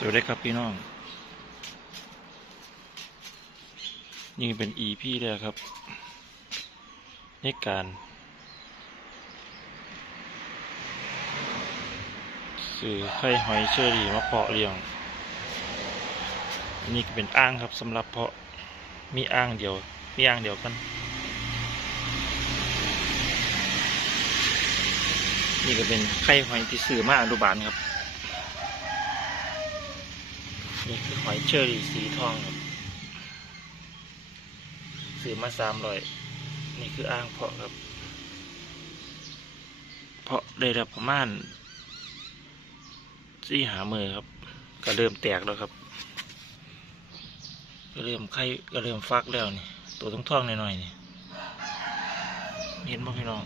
สวัสดีครับพี่น้อง นี่เป็น EP แล้วครับ ในการ สื่อไข่หอยเชอรี่มาเพาะเลี้ยงอันนี้ก็เป็นอ่างครับสำหรับเพาะ มีอ่างเดียว มีอ่างเดียวกัน นี่ก็เป็นไข่หอยที่ซื้อมาอนุบาลครับ นี่คือหอยเชอรี่สีทองครับซื้อมาสามร้อยนี่คืออ่างเพาะครับ เพาะได้รับประมาณสี่หามือครับ ก็เริ่มแตกแล้วครับ ก็เริ่มไข่ก็เริ่มฟักแล้วนี่ ตัวท้องท้องๆหน่อยๆนี่เห็นบ่พี่น้อง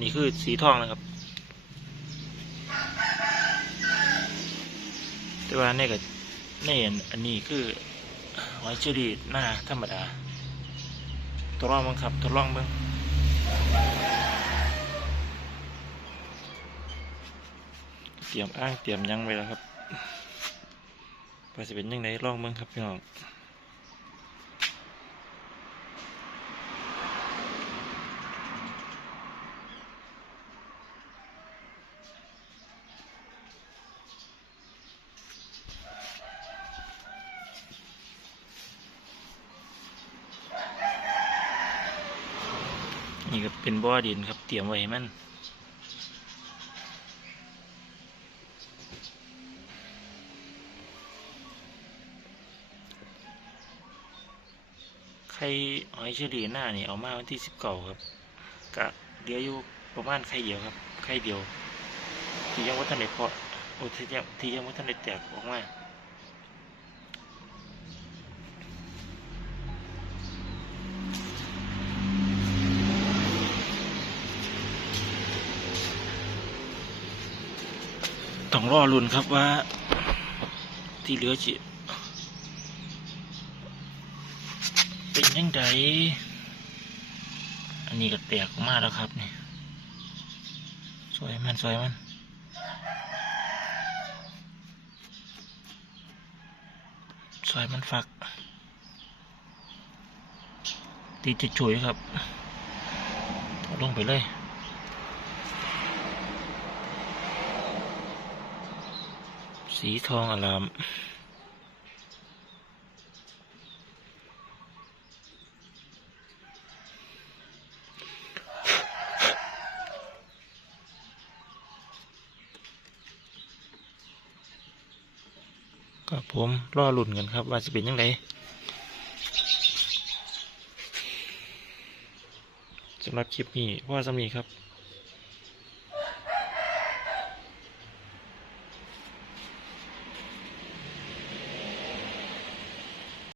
นนี้คือสีทองนะครับ แต่ว่าเนี่ยก็นอันนี้คือหอยเชอรี่หน้าธรรมดาทดลองบ้างครับทดลองบ้างเตรียมอ้างเตรียมยังไว้แล้วครับว่าจะเป็นยังไงลองบ้างครับพี่น้อง นี่ก็เป็นบ่อดินครับ เตรียมไว้มันไข่หอยเชอรี่หน้านี่เอามาวันที่สิบเก้าครับกะเหลืออยู่ประมาณไข่เดียวครับไข่เดียว ที่ยังว่าทันได้เพาะโอ้ที่ยังที่ยังว่าทันได้แตกออกมา ต้องรอรุนครับว่า ที่เหลือจิเป็นยังไงอันนี้ก็แตกออกแล้วครับนี่สวยมันสวยมันสวยมันฝัก ตีจะช่วยครับ ลงไปเลย สีทองอลามก็ผมรอหลุ่นกันครับ ว่าจะเป็นยังไงสำหรับคลิปนี้ว่าสำนีครับ